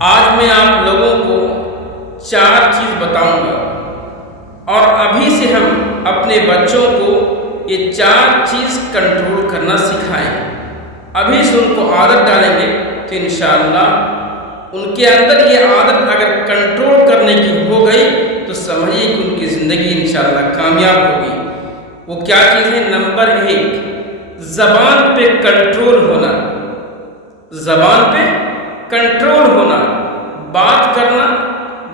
آج میں آپ لوگوں کو 4 چیز بتاؤں گا اور ابھی سے ہم اپنے بچوں کو یہ 4 چیز کنٹرول کرنا سکھائیں۔ ابھی سے ان کو عادت ڈالیں گے تو انشاءاللہ ان کے اندر یہ عادت اگر کنٹرول کرنے کی ہو گئی تو سمجھیے کہ ان کی زندگی انشاءاللہ کامیاب ہوگی۔ وہ کیا چیز ہے؟ نمبر 1، زبان پہ کنٹرول ہونا۔ زبان پہ کنٹرول ہونا، بات کرنا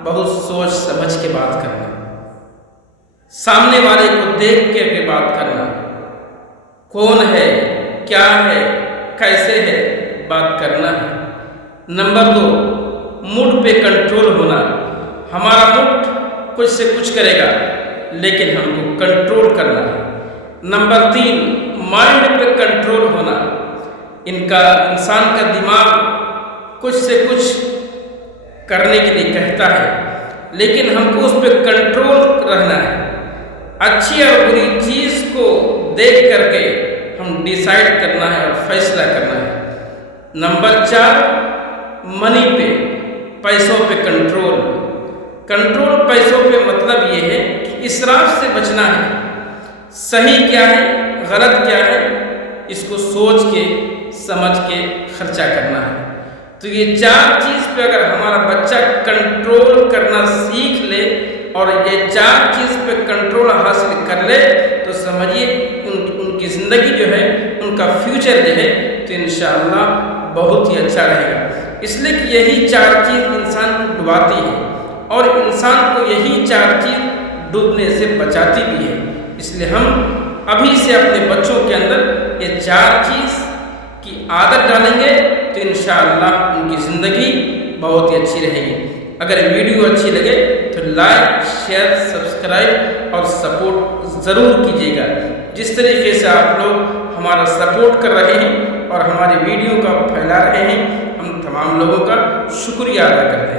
بہت سوچ سمجھ کے بات کرنا، سامنے والے کو دیکھ کے بات کرنا، کون ہے، کیا ہے، کیسے ہے، بات کرنا ہے۔ نمبر 2، موڈ پہ کنٹرول ہونا۔ ہمارا موڈ کچھ سے کچھ کرے گا لیکن ہم کو کنٹرول کرنا ہے۔ نمبر 3، مائنڈ پہ کنٹرول ہونا۔ انسان کا دماغ کچھ سے کچھ کرنے کے لیے کہتا ہے لیکن ہم کو اس پہ کنٹرول رہنا ہے۔ اچھی اور بری چیز کو دیکھ کر کے ہم ڈیسائیڈ کرنا ہے اور فیصلہ کرنا ہے۔ نمبر 4، منی پہ، پیسوں پہ کنٹرول۔ کنٹرول پیسوں پہ مطلب یہ ہے کہ اسراف سے بچنا ہے۔ صحیح کیا ہے، غلط کیا ہے، اس کو سوچ کے سمجھ کے خرچہ کرنا ہے۔ تو یہ 4 چیز پہ اگر ہمارا بچہ کنٹرول کرنا سیکھ لے اور یہ 4 چیز پہ کنٹرول حاصل کر لے تو سمجھیے ان کی زندگی جو ہے، ان کا فیوچر جو ہے تو انشاءاللہ بہت ہی اچھا رہے گا۔ اس لیے کہ یہی 4 چیز انسان کو ڈباتی ہے اور انسان کو یہی 4 چیز ڈوبنے سے بچاتی بھی ہے۔ اس لیے ہم ابھی سے اپنے بچوں کے اندر یہ 4 چیز کی عادت ڈالیں گے تو انشاءاللہ ان کی زندگی بہت ہی اچھی رہے گی۔ اگر ویڈیو اچھی لگے تو لائک، شیئر، سبسکرائب اور سپورٹ ضرور کیجیے گا۔ جس طریقے سے آپ لوگ ہمارا سپورٹ کر رہے ہیں اور ہماری ویڈیو کا پھیلا رہے ہیں، ہم تمام لوگوں کا شکریہ ادا کرتے ہیں۔